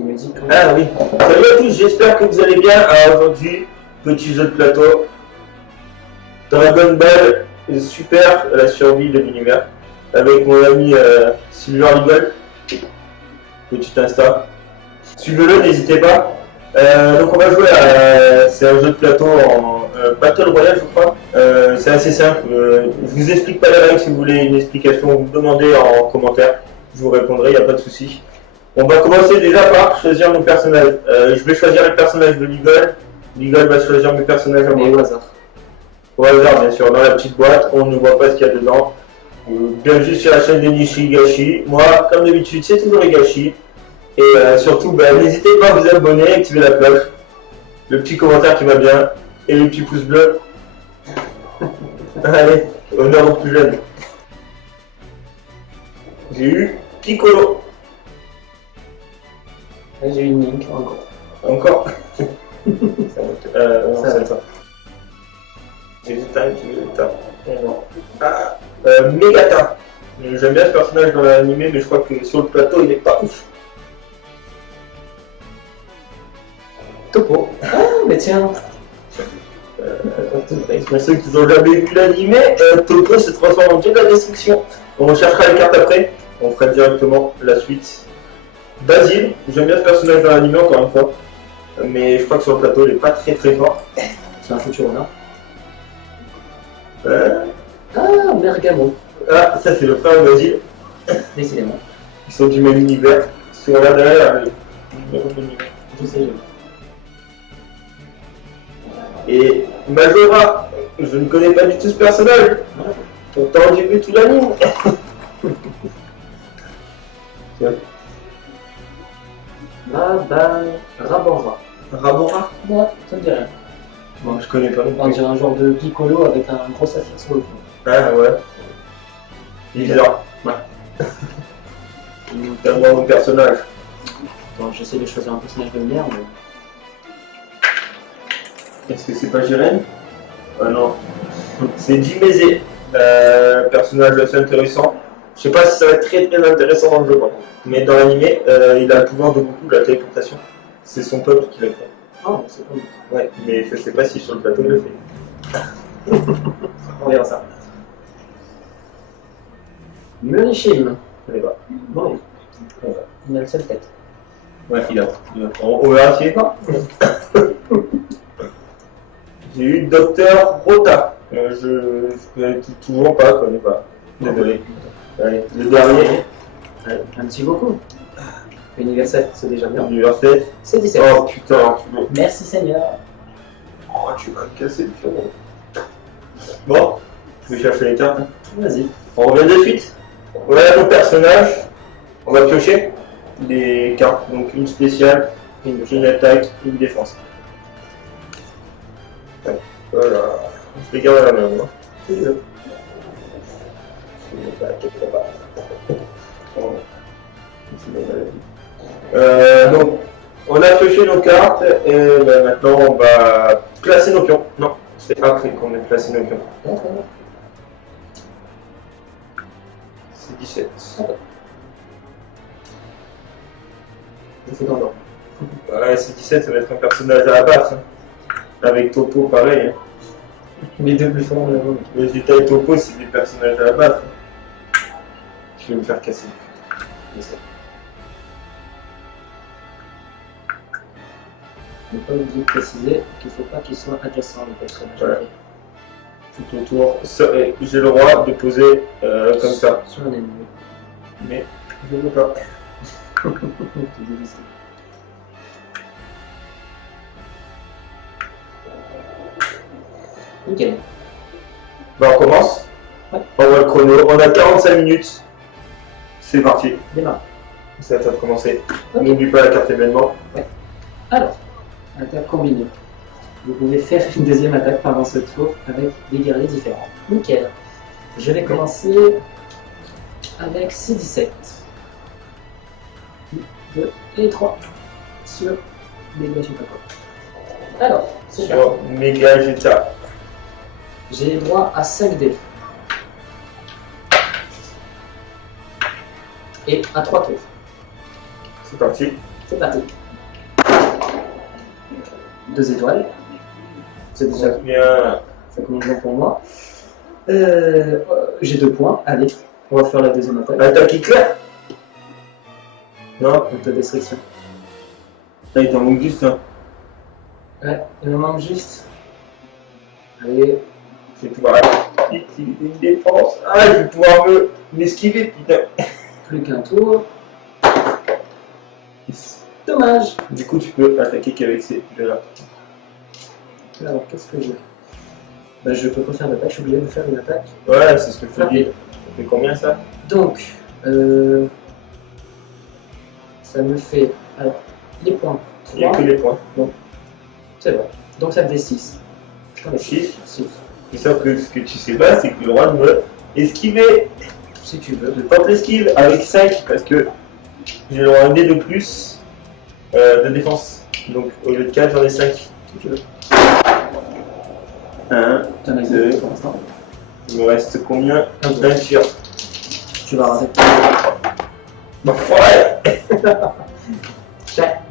qui me dit que... Ah oui. Salut à tous, j'espère que vous allez bien. Alors aujourd'hui, petit jeu de plateau. Dragon Ball, super la survie de l'univers. Avec mon ami Silver Eagle. Petit Insta. Suivez-le, n'hésitez pas. Donc on va jouer à... C'est un jeu de plateau en Battle Royale, je crois. C'est assez simple. Je vous explique pas les règles. Si vous voulez une explication, vous me demandez en commentaire. Je vous répondrai, il n'y a pas de souci. On va commencer déjà par choisir nos personnages. Je vais choisir le personnage de Leagle. Leagle va choisir mes personnages à moi. Mais au hasard. Au hasard, bien sûr. Dans la petite boîte, on ne voit pas ce qu'il y a dedans. Bienvenue sur la chaîne de Nishi Higashi. Moi, comme d'habitude, c'est toujours Higashi. Et surtout, n'hésitez pas à vous abonner, activer la cloche. Le petit commentaire qui va bien. Et le petit pouce bleu. Allez, honneur aux plus jeunes. J'ai eu Piccolo. J'ai une Link encore. Encore non, Ça c'est va. ça. J'ai du time, Megata. J'aime bien ce personnage dans l'animé, mais je crois que sur le plateau, il est pas ouf. Topo. Ah, mais tiens. Pour ceux qui n'ont jamais vu l'animé, Topo se transforme en dieu de la destruction. On cherchera les cartes après. On fera directement la suite. Basile, j'aime bien ce personnage dans l'animé encore une fois. Mais je crois que sur le plateau, il est pas très fort. C'est un futur honneur. Euh, Ah, Bergamo. Ah, ça c'est le frère de Basile. Décidément. Ils sont du même univers. Si on regarde derrière, le numéro de l'univers. Je sais. Et Majora, je ne connais pas du tout ce personnage. Pourtant j'ai vu tout l'anime. Rabora. Rabora. Ouais, ça me dit rien. Bon, je connais pas non On plus. dirait un genre de Piccolo avec un gros saphir sur le fond. Ah ouais. Il est bizarre. Ouais. C'est un bon personnage. Attends, j'essaie de choisir un personnage de lumière, mais... Est-ce que c'est pas Jiren? Ah non. C'est Jimeze. Personnage assez intéressant. Je sais pas si ça va être très intéressant dans le jeu par contre. Mais dans l'animé, il a le pouvoir de Goku, la téléportation. C'est son peuple qui l'a fait. Oh, c'est pas bon. Ouais, mais je sais pas si sur le plateau il le fait. On verra ça. Murishim. Je sais pas. Bon, il a le seul tête. Ouais, il a. On verra s'il est pas. J'ai eu Docteur Rota. Je connais toujours pas, connais pas. Désolé. Allez, le dernier. Un petit Goku. Univers 7, c'est déjà bien. Université. C'est 17. Oh putain, Merci Seigneur. oh, tu vas me casser le pion. Bon, je vais chercher les cartes. Vas-y. On revient de suite. Voilà nos personnages. On va piocher des cartes. Donc une spéciale, une attaque, une défense. Ouais. Voilà. Je les garde à la main, moi. Donc, on a pioché nos cartes et maintenant on va placer nos pions. Non, c'est après qu'on ait placé nos pions. D'accord. C'est 17. Il faut d'endormir. Ouais, c'est 17, ça va être un personnage à abattre. Hein. Avec Topo, pareil. Hein. Les deux plus forts, là. Les Vegeta et Topo, c'est des personnages à abattre. Je vais me faire casser. Il ne faut pas oublier de préciser qu'il ne faut pas qu'ils soient adjacents les personnages. Ouais. Tout autour. J'ai le droit de poser comme ça. Sur un ennemi. Mais je ne veux pas. C'est difficile. Nickel. Bah, on commence. Ouais. On voit le chrono. On a 45 minutes. C'est parti. Démarre. C'est à toi de commencer. Ok. N'oublie pas la carte événement. Alors, attaque combinée. Vous pouvez faire une deuxième attaque pendant ce tour avec des guerriers différents. Nickel. Je vais commencer avec C17. 2 et 3 sur des je sais pas quoi. Alors, c'est ça. Sur Mega Vegeta. J'ai droit à 5 dés. Et à 3 tours. C'est parti. C'est parti. 2 étoiles. C'est déjà Bien. ça commence bien pour moi. J'ai 2 points. Allez, on va faire la deuxième attaque. Attaque éclair. Non, Autodestruction. là il t'en manque juste un. Ouais, il me manque juste. Allez, Je vais pouvoir utiliser une défense. Ah, je vais pouvoir m'esquiver, putain. plus qu'un tour. Dommage. Du coup, tu peux attaquer qu'avec ces deux-là. Alors, qu'est-ce que j'ai? Bah, je peux pas faire d'attaque, je suis obligé de faire une attaque. Ouais, c'est ce que je te dis. Rapide. Ça fait combien ça? Donc, ça me fait. Alors, les points. Il n'y a 3. que les points. C'est bon. Donc, ça me fait 6. Six. 6. Et sauf que ce que tu sais pas, c'est que le roi de me esquiver. Si tu veux. Je tente l'esquive avec 5 parce que j'ai le droit à un dé de plus de défense. Donc au lieu de 4, j'en ai 5. Si tu veux. 1, T'en as 2. 2 pour l'instant. Il me reste combien? Un. Un tir. Tu vas rater. Bah, ouais.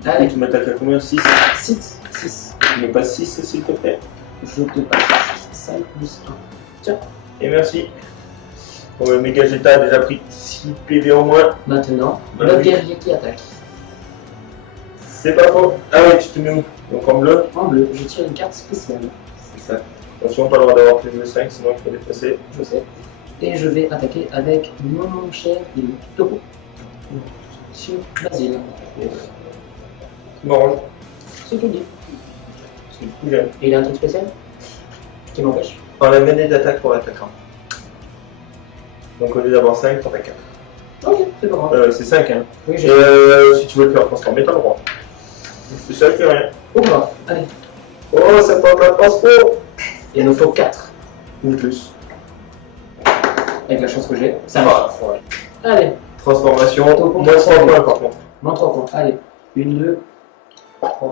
Allez, Tu m'attaques à combien? 6. 6. 6. Tu me passes 6 s'il te plaît. Je te passe 5 plus 1. Tiens. Et merci. Bon, le méga Jetta a déjà pris 6 PV en moins. Maintenant, Bah le oui. guerrier qui attaque. C'est pas faux. Ah ouais, tu te mets où? Donc en bleu. En bleu, je tire une carte spéciale. C'est ça. Attention, pas le droit d'avoir plus de 5, sinon il faut déplacer. Je sais. Et je vais attaquer avec mon cher Topo. Sur Basile. Bon, C'est tout dit. c'est cool. Hein. Et il a un truc spécial qui m'empêche. On a mené d'attaque pour l'attaquant. Donc au lieu d'avoir 5, t'en as 4. Ok, c'est pas grave. C'est 5 hein. Oui, Et j'ai. si tu veux le faire transformer, t'as le droit. C'est ça, je fais rien. Ou pas. Allez. Oh, ça tente la transfo. Il nous faut 4. Ou plus. Avec la chance que j'ai. Ça marche. Ouais. Allez. Transformation, Topo. moins 3 points par contre. Moins 3 points. Allez. 1, 2, 3.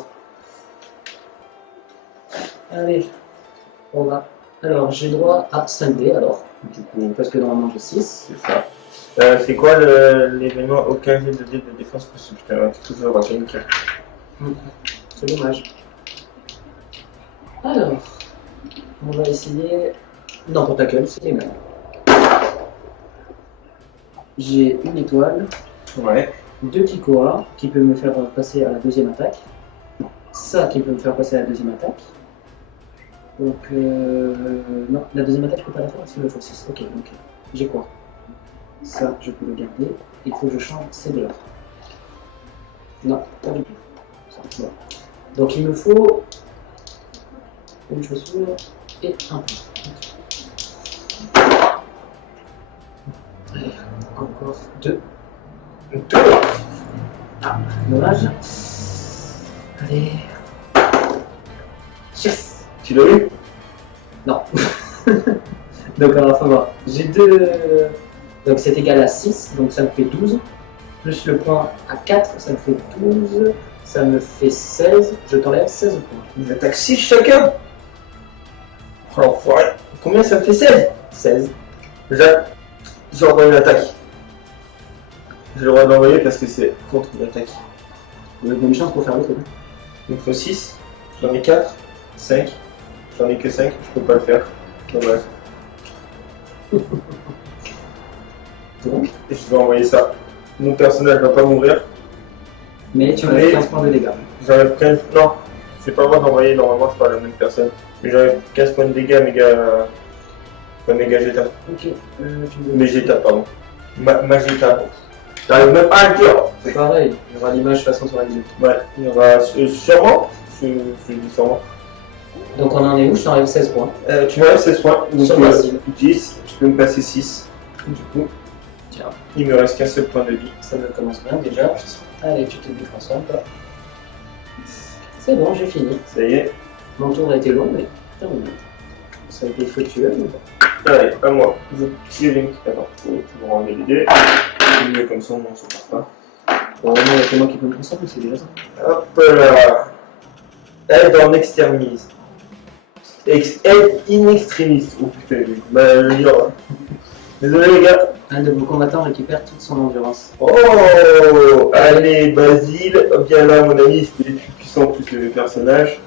Allez. On va. Alors, j'ai droit à 5 dés alors. Du coup, parce que normalement j'ai 6. C'est ça. C'est quoi l'événement? Aucun jet de dé de défense possible. Putain, tu toujours avoir une carte. C'est dommage. Alors, on va essayer. Non, pour ta gueule, c'est les mêmes. J'ai une étoile, Ouais. 2 Kikoa qui peut me faire passer à la deuxième attaque. Ça qui peut me faire passer à la deuxième attaque. Donc, non, la deuxième attaque, je peux pas la faire parce qu'il me faut 6. Ok, donc j'ai quoi? Ça, je peux le garder. Il faut que je change ces deux-là. Non, pas du tout. Ça, bon. Donc, il me faut une chaussure et un point. Allez, encore 2. 2. Ah, dommage. Allez. Yes! Tu l'as eu? Non. Donc alors, faut voir. J'ai 2. Donc c'est égal à 6, donc ça me fait 12. Plus le point à 4, ça me fait 12. Ça me fait 16. Je t'enlève 16 points. Ils attaquent 6 chacun. Oh l'enfoiré. Combien ça me fait? 16? 16. J'envoie une attaque. J'ai le droit d'envoyer parce que c'est contre une attaque. Vous avez une chance pour faire le truc. Il me faut 6. J'en ai 4. 5. J'en ai que 5. Je peux pas le faire. Dommage. Donc, Et je vais envoyer ça. Mon personnage va pas mourir. mais tu enlèves 15 points de dégâts. J'enlève 15. Non. C'est pas moi d'envoyer. Normalement, c'est pas la même personne. Mais j'enlève 15 points de dégâts méga. Pas méga Jetta. Ok. Tu me- Mais Jetta, pardon. Magetta. J'arrive même pas à le dire. C'est pareil. Il y aura l'image de toute façon sur la vidéo. Ouais, il y aura sûrement. Je dis sûrement. Donc on en est où? Je t'enlève 16 points. Tu m'enlèves 16 points. Donc, Sur Basile. 10. Tu peux me passer 6. Du coup, Tiens, il me reste qu'un seul point de vie. ça me commence bien déjà. Allez, tu te détransformes pas. C'est bon, j'ai fini. Ça y est. Mon tour a été long, mais terminé. Ça a été fructueux, mais bon. Allez, à moi. Je tire une. Attends, faut toujours enlever les dés. C'est mieux comme ça, on ne se perd pas. Bon, vraiment, il y a que moi qui peux me transformer, c'est déjà ça. Hop là. Aide en extremise. Aide in extremis. Oh putain, bah, le lire. Désolé les gars. Un de vos combattants récupère toute son endurance. Oh, allez, Basile, viens là, mon ami, c'est les plus puissants plus que les personnages.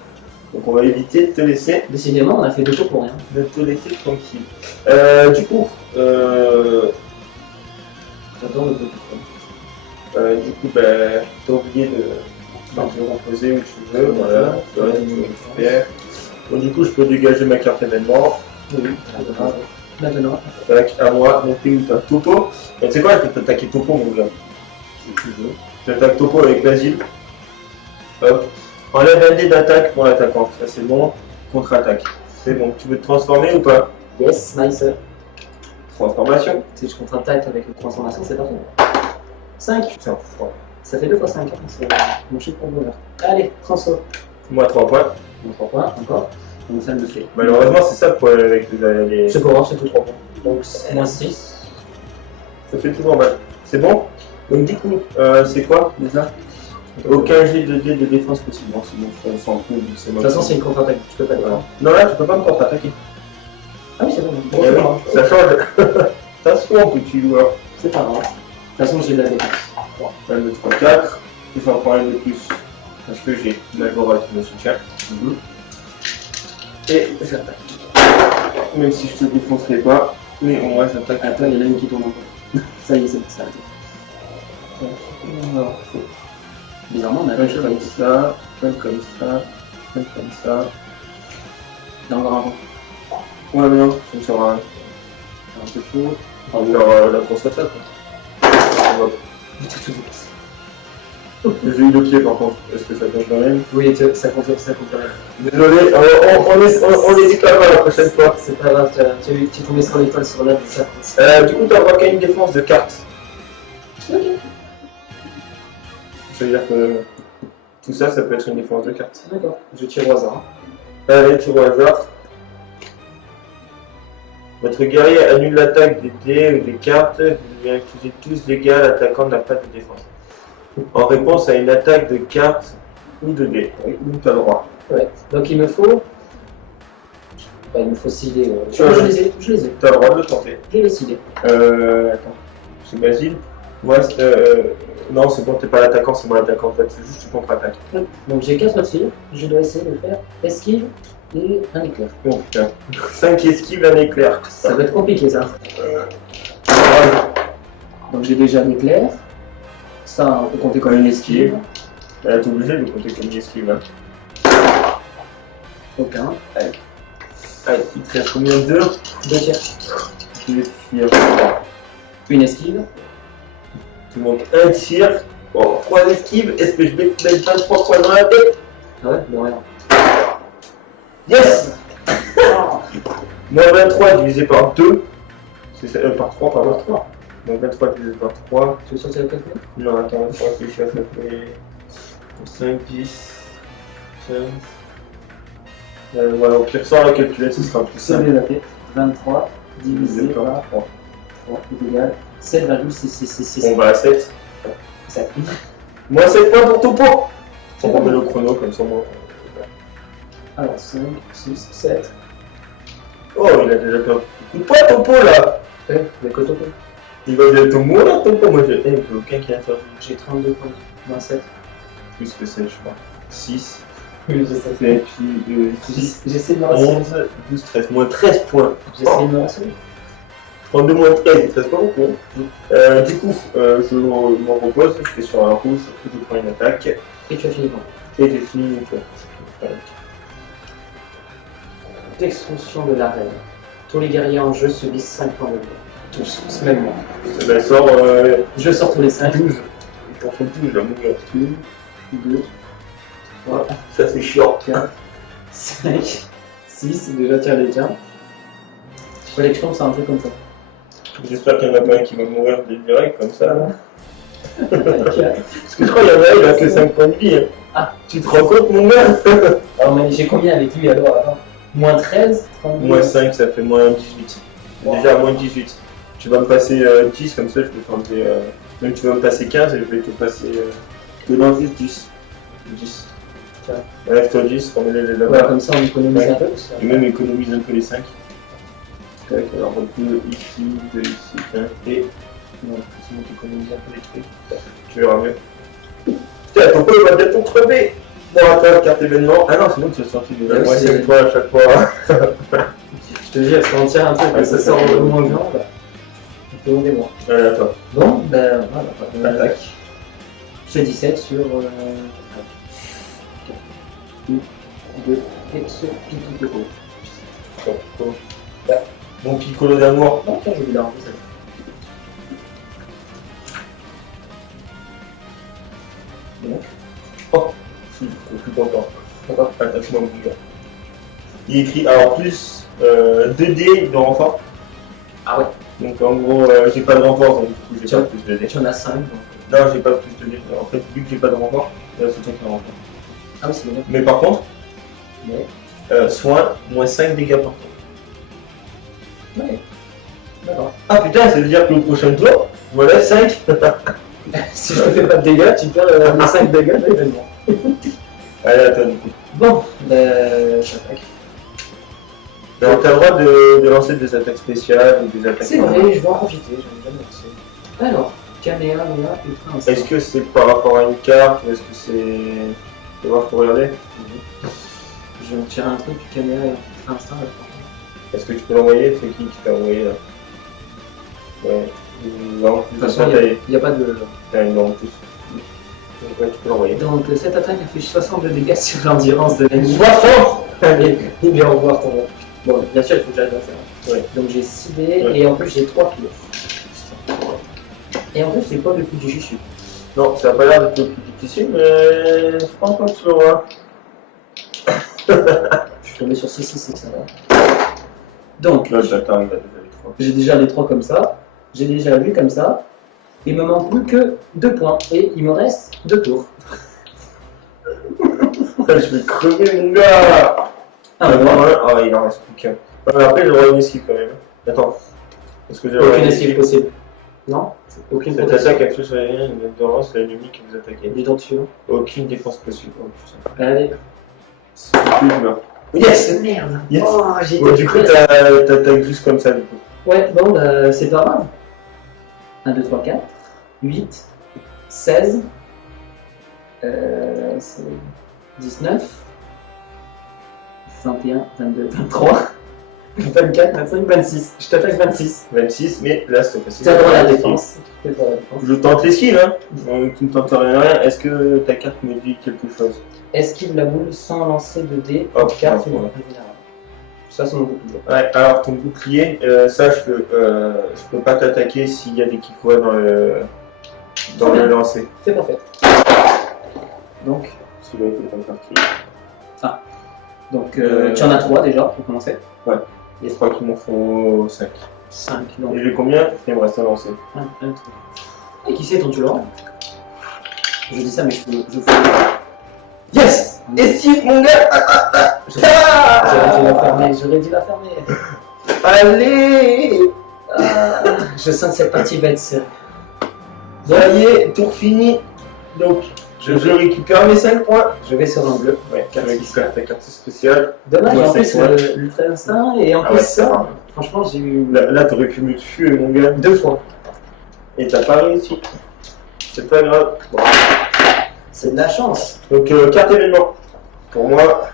Donc on va éviter de te laisser, Décidément, on a fait 2 tours pour rien. de te laisser tranquille. Du coup, J'adore le coup. t'as oublié de te reposer où tu veux, voilà. Ouais, super. Bon, du coup, je peux dégager ma carte événement. Oui, maintenant. Tac, à moi, monter où t'as Topo. Donc, tu sais quoi, je peux t'attaquer Topo, mon gars. Si tu veux. J'attaque Topo avec Basile. Hop. Enlève un dé d'attaque pour l'attaquant. Ça, c'est bon. Contre-attaque. C'est bon. Tu veux te transformer ou pas? Yes, nice. Transformation. Si je contre-attaque avec une transformation, c'est parfait. 5. Putain, froid. Ça fait 2 fois 5. C'est mon chiffre pour bonheur. Allez, transfo. Moi, 3 points. 3 points, encore. Donc ça me fait. Malheureusement, c'est ça le problème avec les. C'est pas grave, c'est tout 3 points. Donc moins 6. Ça fait toujours mal. C'est bon? Donc, du coup, c'est quoi déjà? Aucun jet de dé de défense possible. Non, c'est bon, on s'en fout. De toute façon, c'est une contre-attaque. Tu peux pas le faire. Non, là, tu peux pas me contre-attaquer. Ah oui, c'est bon. Eh oui, ça change. Attention, petit joueur. C'est pas grave. De toute façon, j'ai de la défense. 1, 2, 3, 4. Et j'en prends un de plus. Parce que j'ai Nagora qui me soutient. Et j'attaque. Même si je te défoncerai pas. Mais au moins, j'attaque. Attends, il y en a une qui tourne encore. Ça y est, c'est arrêté. Non. Bizarrement, on a Un fait comme ça, un comme ça, un comme ça. Il y a encore un point. Ouais, mais non, ça me sera Un peu fou. faire la grosse attaque. J'ai eu le pied par contre, est-ce que ça compte quand même? Oui, ça compte quand même. Désolé, on hésite pas la prochaine fois. C'est pas grave, tu tombais sur l'étoile sur la ça compte. Du coup, tu n'auras qu'à une défense de carte. Ok. Ça veut dire que tout ça, ça peut être une défense de carte. D'accord, je tire au hasard. Allez, tu vois hasard. Votre guerrier annule l'attaque des dés ou des cartes. Vous lui infligez tous dégâts, l'attaquant n'a pas de défense. En réponse à une attaque de cartes ou de dés. Oui, tu as le droit. Ouais, donc il me faut. Il me faut 6 dés. Tu vois, je les ai. Tu as le droit de le tenter. J'ai les 6 dés. Attends. C'est Basile. Moi, non, c'est bon, t'es pas l'attaquant, c'est moi l'attaquant en fait. C'est juste tu contre-attaques. Donc j'ai 4 tirs. Je dois essayer de faire esquive et un éclair. Oh putain. 5 esquives, un éclair. Ça va être compliqué ça. Donc j'ai déjà l'éclair. Ça, on peut compter comme une esquive. T'es obligé de compter comme une esquive. Hein. Aucun. Allez, il te reste combien de 2 tirs. Je vais fuir. Une esquive. Tu manques un tir. Bon, 3 esquives. Est-ce que je vais te mettre 23 points dans la tête? Ah ouais, de rien. Yes. Moins 23 divisé par 2. C'est par 3, pardon. 3. Donc 23 divisé par 3. Tu veux sortir le calcul? Non, attends, je réfléchir, ça fait 5, 10, 15. Voilà, au pire, sans la calculette, ce sera plus C'est simple. bien noté. 23 divisé par 3. 3 est égal 7,666. On va à 7. 7. Moins 7 points pour Topo. On remet le chrono comme ça, moi. Alors 5, 6, 7. Oh, il a déjà perdu. Coup de poing, Topo là. Mais que topo. Il va bientôt mourir, Topo. Moi, j'ai aucun qui a perdu. J'ai 32 points. Moins 7. Plus que 7, je crois. 6. Oui, j'ai 7. 6. J'essaie de me rassurer. 11, 12, 13. Moins 13 points. J'essaie de me rassurer. 32 moins 13, il ne reste pas beaucoup. Du coup, je m'en repose, je fais sur un rouge, je prends une attaque. Et tu as fini quand? Et j'ai fini une fois. D'extension de l'arène. Tous les guerriers en jeu subissent 5 points de dégâts. Tous, même moi. Ben, sort Je sors tous les 5. 12. Ils en font 12 là, mon gars. 1, 2, 3, Ça c'est chiant. 4, 5, 6. Déjà, tiens les tiens. Il fallait que je tombe sur un truc comme ça. J'espère qu'il n'y en a pas un qui va mourir de direct comme ça. Là. 4. Parce que je crois qu'il y en a un, il a que 5 points de vie. Hein. Ah. Tu te rends compte, mon gars? Alors, mais j'ai combien avec lui alors? Attends. Moins 13, 32. Moins 5, ça fait moins 18. Wow. Déjà, moins 18. Tu vas me passer 10, comme ça, je vais t'enlever. Même tu vas me passer 15 et je vais te passer. Non, juste 10. 10. Tiens. Reste-toi 10, remets-les Voilà, là-bas. comme ça on économise Ouais. un peu. Et même économise un peu les 5. Tac, alors 2 ici, 2 ici, 1 et. Non, sinon tu économises un peu les trucs. Tu verras mieux. Putain, ton pot va bientôt crever. Bon, attends, carte événement. Ah non, sinon tu as sorti déjà Ouais, moins c'est- 5 fois à chaque fois. Je te dis, si on tire un truc Ouais, et ça c'est sort ça. au moins viande, on peut des mois. Allez, attends. Bon, ben voilà. Attaque. Je fais 17 sur 2 et ce pipi coco. Mon piccolo d'amour. Non, tiens, je vais l'arranger ça. Donc, Je suis content. pourquoi Attaque-moi, mon gars. Il est écrit alors plus 2D de renfort. Ah ouais, Donc en gros, j'ai pas de renfort, donc du coup j'ai Tiens. pas plus de D. tu en as 5 donc. Non, j'ai pas plus de D. En fait, vu que j'ai pas de renfort, c'est toi qui as un renfort. Ah oui, c'est bien. Mais par contre, Mais, soin, moins 5 dégâts par tour. ouais. D'accord. Ah putain, ça veut dire que le prochain tour, voilà 5. Si je te fais pas de dégâts, tu perds les 5 dégâts de l'événement. Allez, attends, du coup. Bon, ben, j'attaque. Donc t'as le droit de lancer des attaques spéciales ou des attaques. C'est vrai, je vais en profiter, j'en ai jamais lancé. Alors, Kamehameha Ultra Instinct. Est-ce que c'est par rapport à une carte ou est-ce que c'est. Tu vas voir, faut regarder. Je vais en tirer un truc, Kamehameha Ultra Instinct. Là. Est-ce que tu peux l'envoyer? C'est qui t'a envoyé là? Ouais. Non, De toute façon, il n'y a pas de. t'as une en plus. Donc, ouais, tu peux l'envoyer. Donc, cette attaque fait 60 de dégâts sur l'endurance de l'ennemi. 60. Allez, il vient revoir ton. Bon, bien sûr, il faut que j'arrive à faire. Ouais. Donc, j'ai 6 dés Ouais. et en plus, j'ai 3 kilos. Et en plus, c'est pas le plus difficile. Non, ça a pas l'air d'être le plus difficile, mais je pense pas que tu l'auras. Je suis tombé sur 6, ça va. Donc, Là, j'attends, il va déjà les 3. j'ai déjà les 3 comme ça. J'ai déjà vu comme ça. Il me manque plus que 2 points. Et il me reste 2 tours. Je vais crever, mon gars! Ah, bon. Ah, il en reste plus qu'un. Après, j'aurai une esquive quand même. Attends. Est-ce que j'aurai Aucune une esquive possible. Non? Aucune Cette protection. attaque accrue sur les liens, une endurance, c'est l'ennemi qui vous attaquez. Dis donc dessus. Aucune défense possible. Oh, putain. Allez. C'est plus je meurs. Yes! Merde. Yes. Oh, j'ai Bon, été du coup, prêt. t'attaques juste comme ça, du coup. Ouais, bon, bah, c'est pas grave. 1, 2, 3, 4, 8, 16, c'est 19, 21, 22, 23, 24, 25, 26. Je t'attaque 26. 26, mais là, c'est facile. T'as droit à la défense. T'as droit à la défense. Je tente l'esquive, hein. Donc, tu ne tentes rien. Est-ce que ta carte me dit quelque chose? Esquive la boule sans lancer de dés. Hop, Carte ouais. vulnérable. Ça, c'est mon bouclier. Ouais, alors ton bouclier, sache que je peux pas t'attaquer s'il y a des kikois dans le lancer. C'est parfait. Donc, Celui-là, il fait comme ça. tu en as 3 déjà pour commencer. Ouais. Je crois qu'il m'en faut 5. 5. Donc, Et j'ai combien? Il me reste un lancer. 1, 2, 3. Et qui c'est ton tueur? Je dis ça, mais je fais. Yes! Esquive, mon gars! J'aurais dû la fermer. Allez! Ah, je sens que cette partie va être serrée. Ça y est, tour fini. Donc, je récupère mes 5 points. Je vais sur un bleu. Ouais, tu récupères ta carte spéciale. Dommage, Moi, en c'est plus, quoi l'ultra instinct, et en Ah plus ouais. ça, franchement, j'ai eu Là t'aurais pu me tuer, mon gars. 2 fois. Et t'as pas réussi. C'est pas grave. Bon. C'est de la chance. Donc, carte événement. Pour moi,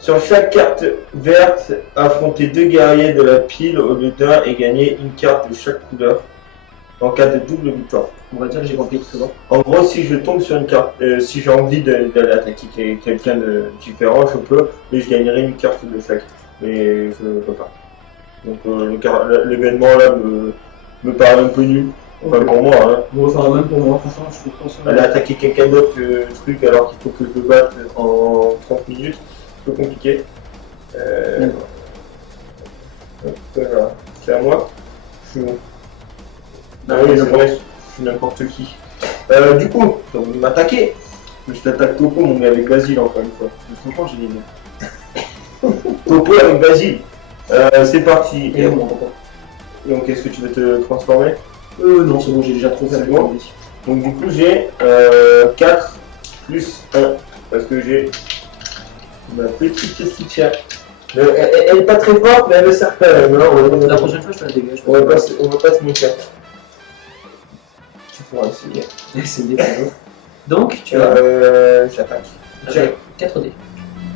sur chaque carte verte, affrontez 2 guerriers de la pile au lieu d'un et gagnez une carte de chaque couleur en cas de double victoire. On va dire que j'ai compris, c'est bon. En gros, si je tombe sur une carte, si j'ai envie d'aller attaquer quelqu'un de différent, je peux, mais je gagnerai une carte de chaque. Mais je ne peux pas. Donc, l'événement là me paraît un peu nul. Enfin, pour moi, hein. Bon, enfin, même pour moi, franchement, je suis pas sûr. Aller attaquer quelqu'un d'autre que le truc alors qu'il faut que je le batte en 30 minutes, c'est un peu compliqué. D'accord. Voilà. C'est à moi. Je suis bon. Non, Ah oui, c'est n'importe. vrai, je suis n'importe qui. Du coup, vous m'attaquez. Je t'attaque Topo, mon gars, avec Basile encore une fois. Franchement, j'ai des liens. Topo avec Basile. C'est parti. Et bon, pourquoi? Donc, est-ce que tu veux te transformer? Non, c'est bon, j'ai déjà trop fait. C'est bon. Donc, du coup, j'ai 4 plus 1. Parce que j'ai ma petite Stitcher. Elle est pas très forte, mais elle me sert quand même. Hein. La prochaine fois, je te la dégage. On va pas se mentir. Tu pourras essayer. C'est des cadeaux. Donc, tu as J'attaque. 4 dés.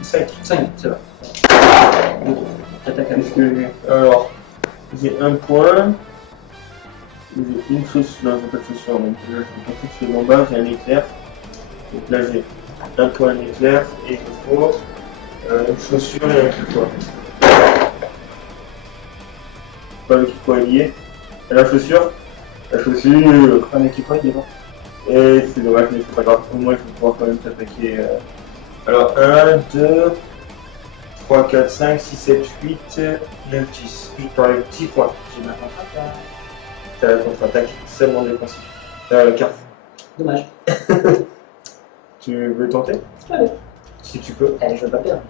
5. 5, c'est vrai. J'attaque avec. Alors, j'ai un point. J'ai une chaussure. Non, j'ai pas de chaussure. Donc là, j'ai quelque chose en bas, j'ai un éclair. Donc là, j'ai un point, un éclair. Et il me faut une chaussure et un kikwa. Pas le kikwa est lié. Et la chaussure. Un équipement, il est bon. Et c'est dommage, mais c'est pas grave. Au moins, je vais pouvoir quand même t'attaquer. Alors, 1, 2, 3, 4, 5, 6, 7, 8, 9, 10. 8 par les petits points. J'ai ma contre-attaque. T'as la contre-attaque seulement défensive. Carte. Dommage. Tu veux tenter? Allez. Si tu peux. Allez, je veux pas perdre.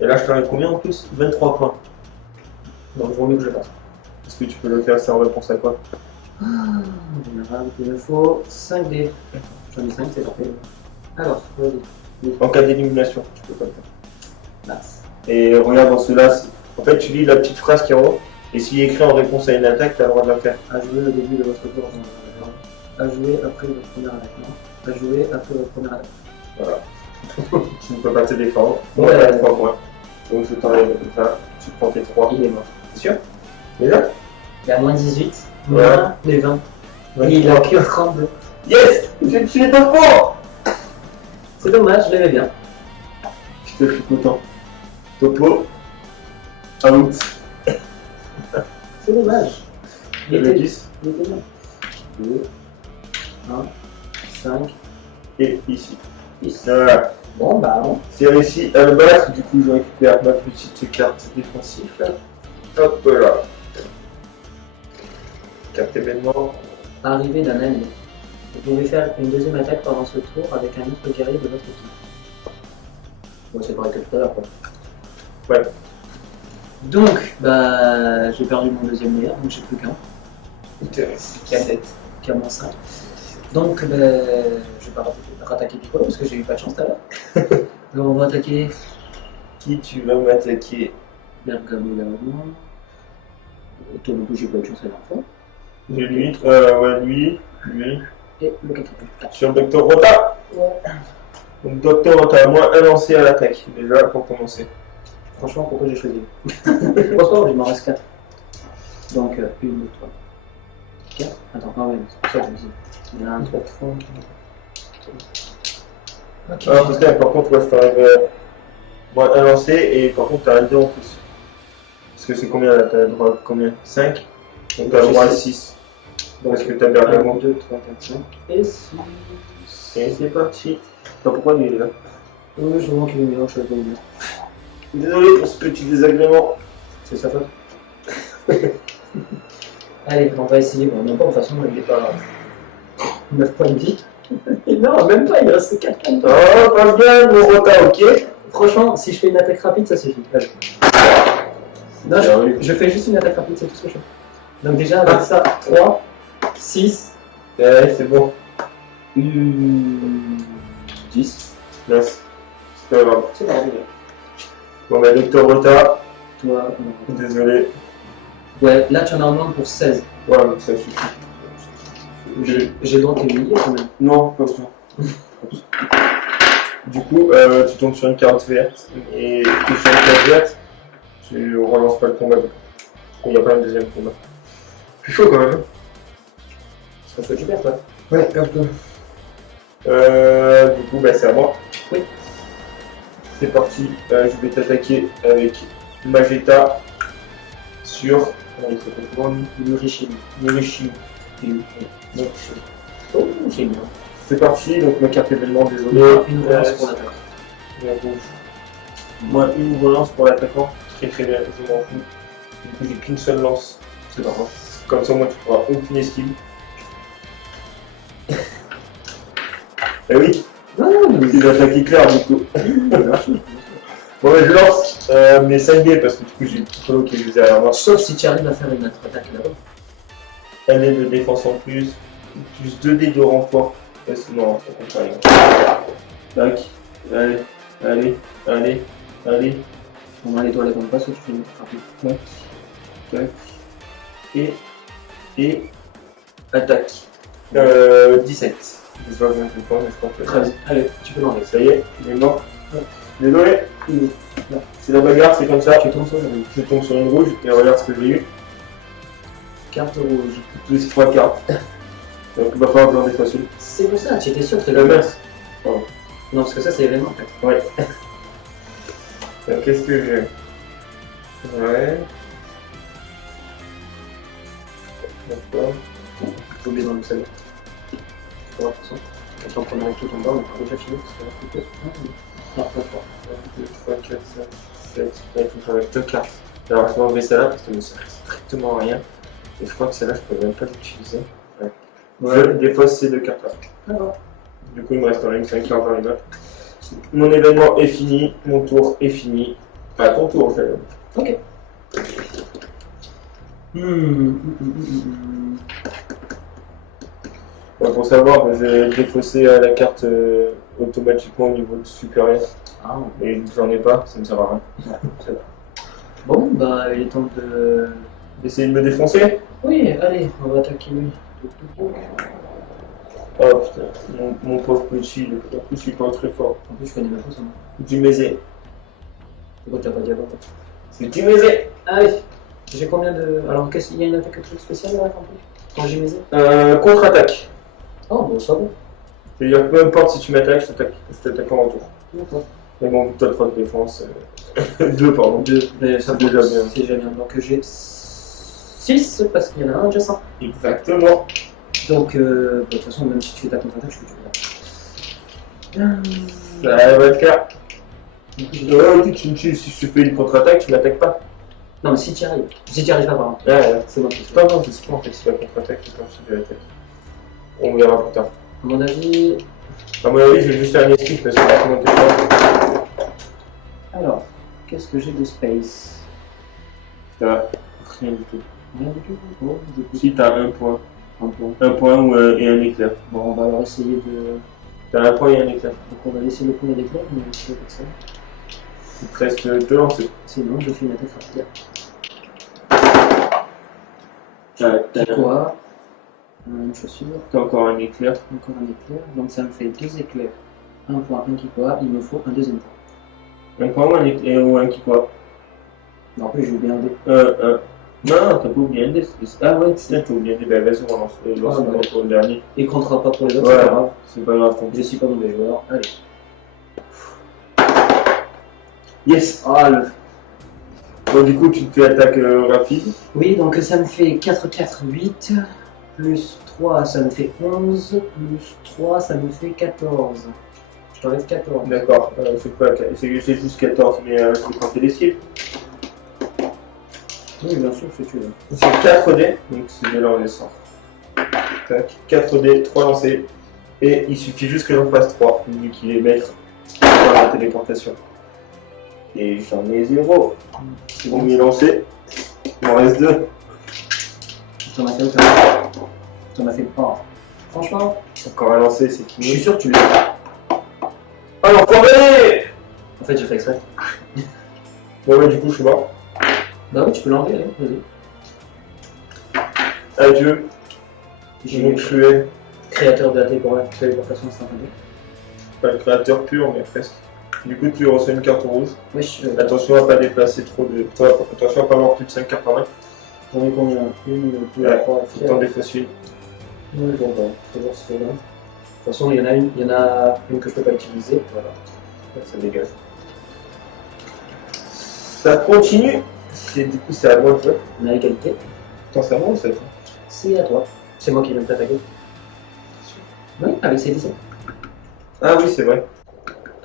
Et là, je t'en ai combien en plus? 23 points. Donc, il vaut mieux que je passe. Est-ce que tu peux le faire sans réponse à quoi? Il me faut 5 dés. J'en ai 5, c'est parfait. Alors, vas-y. En cas d'élimination, tu peux pas le faire. Nice. Et regarde dans ceux-là, en fait, tu lis la petite phrase qui est en haut. Et s'il est écrit en réponse à une attaque, tu as le droit de la faire. À jouer au début de votre tour. À jouer après votre première attaque. Non. À jouer après votre première attaque. Voilà. Tu ne peux pas te défendre. Ouais, On va ouais. 3 points. Donc je t'enlève ça. Tu prends tes 3. Il est mort. C'est sûr? Déjà? Il y a moins 18, Ouais. moins les 20. Et il a que 32. Yes! J'ai tué ton fort! C'est dommage, je l'aimais bien. Je suis content. Topo. Out. C'est dommage. Il Le était 10. il était bien. 2, 1, 5, Et ici. 10. Voilà. Bon, bah, bon. C'est réussi à le battre. Du coup, je récupère ma petite carte défensive. Hop là. Carte événement. Arrivée d'un ami. Vous pouvez faire une deuxième attaque pendant ce tour avec un autre guerrier de votre équipe. Bon, c'est pareil que tout à l'heure, quoi. Ouais. Donc, bah, j'ai perdu mon deuxième meilleur, donc j'ai plus qu'un. Intéressant. Qui a moins 5. Donc, bah, je vais pas rattaquer Piccolo parce que j'ai eu pas de chance tout à l'heure. Donc, on va attaquer Qui tu vas m'attaquer? Bergamo d'abord. Toi, du coup, j'ai pas eu de chance la dernière fois. J'ai lui. Ouais, lui. Et le quatrième. Sur Dr. Rota. Ouais. Donc Dr. Rota, moi un lancé à l'attaque, déjà pour commencer. Franchement, pourquoi j'ai choisi Franchement, il m'en reste 4. Donc, 1, 2, 3, 4. Attends, ah ouais, c'est pour ça que je me dis. Il y en a un, 3, 3. Ok. Ah, parce que par contre, ouais, je t'arrive moi un lancé et par contre, t'as un 2 en plus. Parce que c'est combien là? T'as le droit à combien? 5. Donc t'as le droit à 6. Parce que t'as Bergamo. 1, 2, 3, 4, 5. Et 6. Et c'est parti. Attends, pourquoi il est là? Oui, je vois qu'il est meilleur, je suis pas bien. Désolé pour ce petit désagrément. C'est sa faute. Allez, on va essayer. Bon, non, pas, de toute façon, il est pas 9 points de vie. Non, même pas, il reste 4 points de vie. Oh, passe bien, mon Rota, ok? Franchement, si je fais une attaque rapide, ça suffit. Allez. Non, je fais juste une attaque rapide, c'est tout ce que je fais. Donc, déjà, avec ça, 3, 6, Ouais, c'est bon. 10. Nice. C'est pas grave. C'est pas grave. Bon, bah, Dr. Rota, Toi, désolé. ouais, là, tu en as un nombre pour 16. Ouais, donc ça suffit. J'ai le droit de t'humilier quand même. Non, pas ça. Du coup, tu tombes sur une carte verte et tu es sur une carte verte, tu relances pas le combat. Il n'y a pas un deuxième combat. C'est chaud quand même. Ça fait super, toi. Ouais, un peu. Du coup, bah, c'est à moi. Oui. C'est parti. Je vais t'attaquer avec Magetta sur. Il s'appelle comment lui? Murishimi. Murishi. Oh, c'est bien. C'est parti, donc ma carte événement, désolé. Une relance pour l'attaque. La gauche. Moi, une relance pour l'attaquant. Très très bien, je m'en fous. Du coup, j'ai qu'une seule lance. C'est pas grave. Comme ça, moi, tu pourras aucune esquive. Eh oui, Non, non, mais c'est l'attaque claire du coup. Bon, bah, je lance mes 5 dés parce que du coup, j'ai Piccolo qui est juste derrière moi. sauf si tu arrives à faire une autre attaque là-bas. Un dé de défense en plus, plus 2 dés de renfort. Non, ça compte pas. Tac, allez, allez, allez, allez. On a les doigts là qu'on passe, soit tu fais une rapide. Ouais. Tac. Et attaque. 17. Je sais pas combien de points, mais je crois que. 13. Allez, tu peux l'enlever. Ça y est, il est mort. Ouais. Désolé. Ouais. C'est la bagarre, c'est comme ça. Tu tombes sur le rouge. Je tombe sur une rouge et regarde ce que j'ai eu. Carte rouge. Plus 3 cartes. Donc il va falloir que j'en ai facile. C'est pour ça, tu étais sûr que C'est la c'était mince. Non, parce que ça, c'est événement en fait. Ouais. Alors, qu'est-ce que j'ai? Ouais. D'accord. J'ai oublié dans le salon. De toute façon. Je t'en prends avec tout en bas, on a déjà fini. Parce que là, non, pas 3. 3, 4, 5, 7. Ouais, il faut que j'enlève 2 cartes. Alors je vais enlever celle-là parce qu'elle ne sert strictement à rien. Et je crois que celle-là, je peux même pas l'utiliser. Ouais. Je défausse ces 2 cartes-là. D'accord. Du coup, il me reste quand même 5 cartes dans les mains. Mon événement est fini, mon tour est fini. Enfin, ton tour en fait. Ok. Ouais, pour savoir, j'ai défaussé la carte automatiquement au niveau supérieur. Ah. Et j'en ai pas, ça me sert à rien. Bon, bah, il est temps de. Essayer de me défoncer? Oui, allez, on va attaquer lui. Oh putain, mon pauvre petit, en plus il parle très fort. En plus, je connais ma chose. Hein. Du Mézé. Pourquoi t'as pas dit avant? C'est du Mézé. Allez, j'ai combien de. Alors, il y a une attaque quelque chose de spécial là, en plus quand j'ai misé? Contre-attaque. Oh, bon, ça va. C'est-à-dire que peu importe si tu m'attaques, je t'attaque en retour. D'accord. Mais bon, toi 3 de défense. 2 pardon. 2, mais ça C'est déjà bien. C'est déjà bien. Donc j'ai 6 parce qu'il y en a un adjacent. Exactement. Donc, de toute façon, même si tu fais ta contre-attaque, je peux te faire. Ça va te faire. Si je fais une contre-attaque, tu m'attaques pas. Non, mais si tu y arrives. Si tu n'y arrives pas, pardon. Ouais, C'est moi qui fais. non, je sais pas en fait si la contre-attaque, c'est quand je fais l'attaque. On verra plus tard. À mon avis. À mon avis, je vais juste faire une esquive parce que là, comment t'es pas. Alors, qu'est-ce que j'ai de space? T'as rien du tout. Rien du tout. Bon, du coup, Si t'as un point. un point. Un point et un éclair. Bon, on va alors essayer de. T'as un point et un éclair. Donc, on va laisser le point et l'éclair, mais je vais faire ça. Il te reste 2 lancers. Sinon, je fais une attaque rapide. T'as Quoi? Une chaussure. encore un éclair. Encore un éclair. Donc, ça me fait 2 éclairs. Un point, un qui quoi. Il me faut un deuxième point. Un point ou un éclair ou un qui quoi? Non, en plus, j'ai oublié un dé. Non, t'as pas oublié un dé. Ah ouais, t'as oublié un dé. Ben vas-y, on lance ouais. pour le dernier. Et comptera pas pour les autres, Ouais, c'est pas grave. c'est pas grave. Je suis pas mauvais joueur. Allez. Yes. Ah, le. Bon, du coup, tu te fais attaque rapide. Oui, donc ça me fait 4, 4, 8. Plus 3, ça me fait 11. Plus 3, ça me fait 14. Je t'enlève 14. D'accord, c'est juste 14, mais je vais compter les skills. Oui, bien sûr, si tu veux. C'est 4 dés, donc c'est de là on descend. Tac, 4 dés, 3 lancés. Et il suffit juste que j'en fasse 3, vu qu'il est maître par la téléportation. Et j'en ai 0. C'est bon, il est lancé. Il m'en reste 2. T'en as fait aucun. T'en as fait pas. Franchement, Encore un lancé, c'est je suis fini. sûr que tu l'as. Ah l'enfoiré! En fait, j'ai fait exprès. Bon, ouais, du coup, je suis mort. Bah oui, tu peux l'enlever, allez, vas-y. Adieu, J'ai mon cruel. créateur de la téléportation instantanée. Pas le créateur pur, mais presque. Du coup, tu reçois une carte rouge. Wesh, Attention à pas déplacer trop de. Attention à pas avoir plus de 5 cartes en main. j'en ai combien? 1, 2, Ouais, 3, Tout le temps défausser une. Oui, bon, bah, faut voir si c'est bien. De toute façon, il y en a une que je peux pas utiliser. Voilà. Ça dégage. Ça continue. Du coup, c'est à moi de jouer. On a égalité. Putain, c'est à moi ou c'est à toi? C'est à toi. C'est moi qui viens de t'attaquer. Oui, avec ces 17. Ah oui, c'est vrai.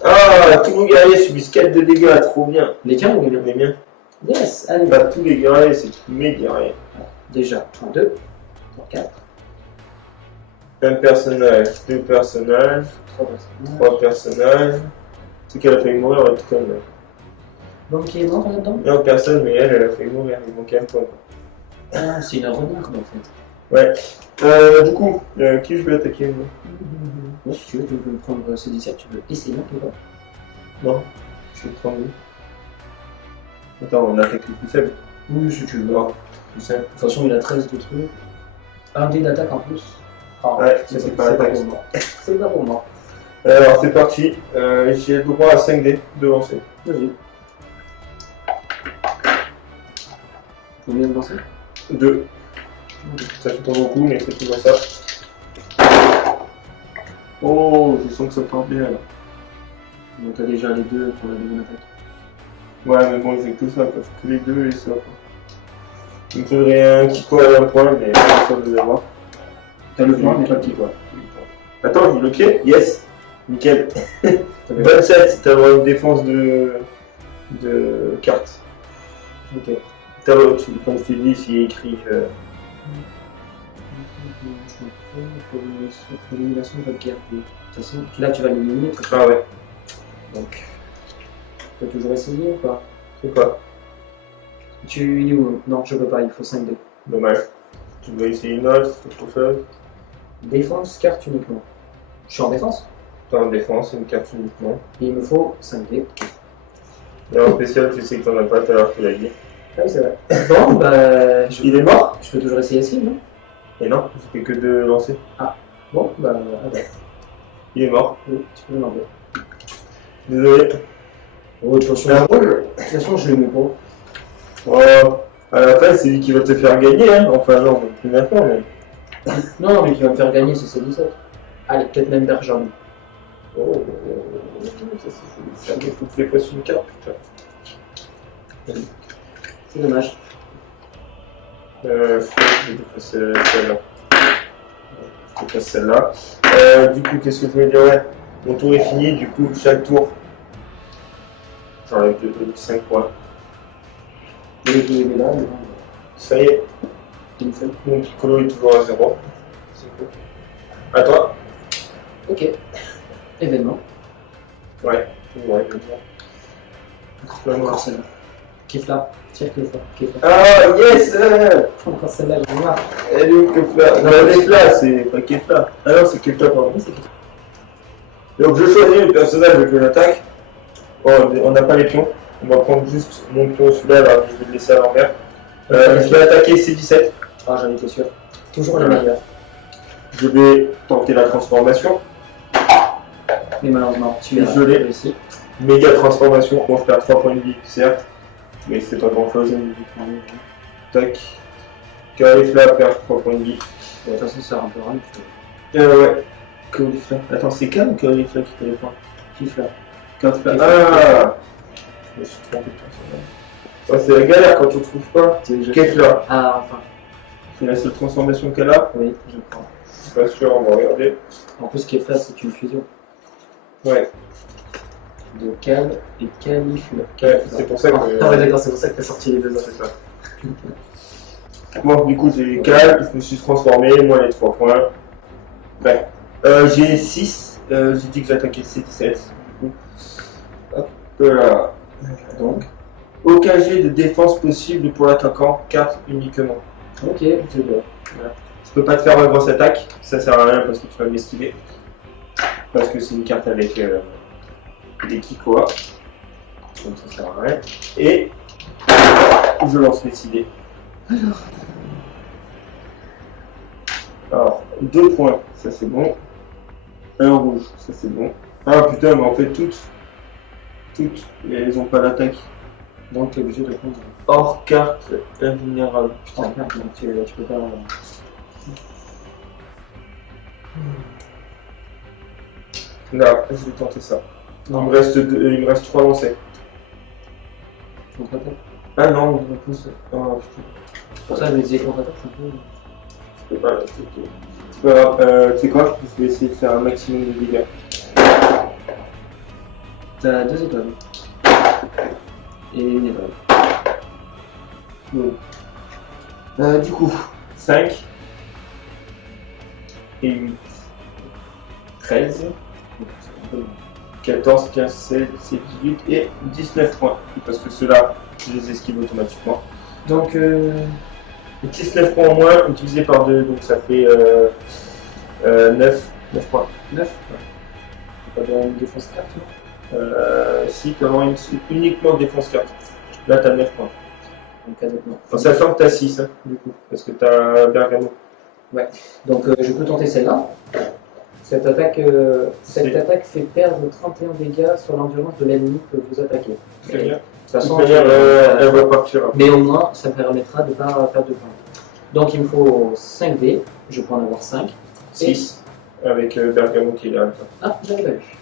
Ah, tous nos guerriers subissent 4 de dégâts, trop bien. Les tiens ou les miens? Les miens. Yes, allez. Pas tous les guerriers, c'est tous mes guerriers. Déjà, 2, 4, Un personnage, 2 personnages, 3 personnages. 3 personnages. C'est qu'elle a failli mourir, elle est tout comme. Donc, qui est mort là-dedans? Non, personne, mais elle a failli mourir, il manquait un point. Ah, c'est une remarque en fait. Ouais. Du coup, qui je vais attaquer moi? Moi, si tu veux, tu peux prendre ces 17, tu peux essayer, tu vois. Non, je vais prendre lui. Attends, on attaque les plus faibles. Oui, si tu veux. Non, plus simple. De toute façon, il a 13 de trucs. Un dé d'attaque en plus. Ah, Ouais, ça, c'est pas l'attaque. pour moi. C'est pas pour moi. Alors c'est parti, j'ai le droit à 5 dés de lancer. Vas-y. Combien de lancer 2. Ça fait pas beaucoup, mais c'est tout ça. Oh, je sens que ça part bien là. Donc t'as déjà les deux pour la deuxième attaque. Ouais, mais bon, j'ai que ça, parce que les deux et ça. Il me faudrait un petit quoi et un point, mais ça je vais voir. T'as le point, mais pas le petit quoi. Attends, j'ai le pied. Yes. Nickel. 27, t'as une défense de cartes. Ok. Comme je t'ai dit, s'il y a écrit. L'élimination de votre guerre. De toute façon, là tu vas l'éliminer. Ah ouais. Donc, tu peux toujours essayer ou pas? C'est quoi? Il est où? Non, je peux pas, il faut 5 dés. Dommage. Tu dois essayer une autre, autre chose. Défense, carte uniquement. Je suis en défense. T'as en défense, une carte uniquement. Et il me faut 5 dés. Et en spécial, tu sais que t'en as pas tout à l'heure, tu l'as dit. Ah oui, c'est vrai. Bon, bah. Il est mort? Je peux toujours essayer ici, non? Et non, ça fait que de lancer. Bon, bah. Attends. Il est mort. Oui, tu peux l'enlever. Désolé. Oh, de toute façon, je le mets pas. Oh, à la fin, c'est lui qui va te faire gagner, hein. Enfin, non, plus maintenant, mais. Non, mais qui va me faire gagner, c'est 17. Allez, peut-être même d'argent. Oh, ça c'est joli. Il faut que tu les passes une carte, putain. C'est dommage. Je passe celle-là. Je passe celle-là. Du coup, qu'est-ce que je veux dire? Ouais, mon tour est fini, du coup, chaque tour, j'enlève 5 points. Et le il est là, mais non, Ça y est, il me fait. mon piccolo est toujours à 0. C'est cool. À toi? Ok. Événement. Ouais, je veux dire. Encore celle-là. Kefla. Tire Kefla. Kefla. Ah, yes! Encore celle-là, j'en ai marre. Elle est où Kefla? Non, Kefla, c'est pas Kefla. Ah non, c'est Kefla, pardon. Oui, c'est Kefla. Donc je choisis le personnage avec une attaque. Bon, on n'a pas les pions. On va prendre juste mon pion celui-là, là, je vais le laisser à l'envers. Je vais attaquer C17. Ah, j'en étais sûr. Toujours la meilleure. Je vais tenter la transformation. Mais malheureusement, tu Je l'ai. réussi. Méga transformation. Bon, je perds 3 points de vie, certes. Mais c'est pas grand chose. Tac. Caulifla perd 3 points de vie. De toute façon, ça sert un peu rien. Ouais. Caulifla. Attends, c'est Cam ou Caulifla qui fait les points? Kefla. Caulifla. Ah! Je me suis trompé de personnage. C'est la galère quand tu ne trouves pas. Kefla. Ah, enfin. C'est la seule transformation qu'elle a. Oui, je crois. Je suis pas sûr, on va regarder. En plus, Kefla, c'est une fusion Ouais. de Cal et Califla. Ouais, c'est pour ça que. Ah, ouais, d'accord, c'est pour ça que t'as sorti les deux autres. C'est ça. Bon, du coup, j'ai Cal, je me suis transformé, moi les 3 points. Ouais. J'ai 6, j'ai dit que j'attaquais C17. Du coup. Hop là. Donc, Aucun jet de défense possible pour l'attaquant, carte uniquement. ok, c'est bien. Voilà. Je peux pas te faire ma grosse attaque, ça sert à rien parce que tu vas m'esquiver. Parce que c'est une carte avec des Kikoa. Donc ça sert à rien. Et je lance mes idées. Alors, 2 points, ça c'est bon. Un rouge, ça c'est bon. Ah putain, mais en fait toutes, elles ont pas d'attaque. Donc, t'es obligé de prendre. Hors carte invulnérable. Oh merde, donc tu peux pas. Là, je vais tenter ça. Il Non, me reste 3 lancers. contre-attaque. Ah non, en plus. Oh putain. Pour ça, je me disais contre-attaque, c'est un peu. Je peux pas, là, c'est pas grave. Tu sais quoi? Je vais essayer de faire un maximum de dégâts. T'as 2 étoiles. Et une étoile. Bon. Du coup, 5 et 8. 13. 14, 15, 16, 17, 18 et 19 points. Parce que ceux-là, je les esquive automatiquement. Donc, 19 points en moins, utilisé par 2, donc ça fait 9 points. 9. T'as pas de défense carte, non? Si, comment uniquement défense carte. Là, t'as 9 points. Donc, non. En sachant que t'as 6, hein, Du coup. parce que t'as Bergamo. Donc, je peux tenter celle-là. Cette attaque fait perdre 31 dégâts sur l'endurance de l'ennemi que vous attaquez. Très bien. De toute façon, De toute manière, elle va partir. mais au moins, ça me permettra de ne pas perdre de points. Donc, il me faut 5 dés. Je peux en avoir 5. 6 avec Bergamo qui est là. Ah, j'avais pas vu.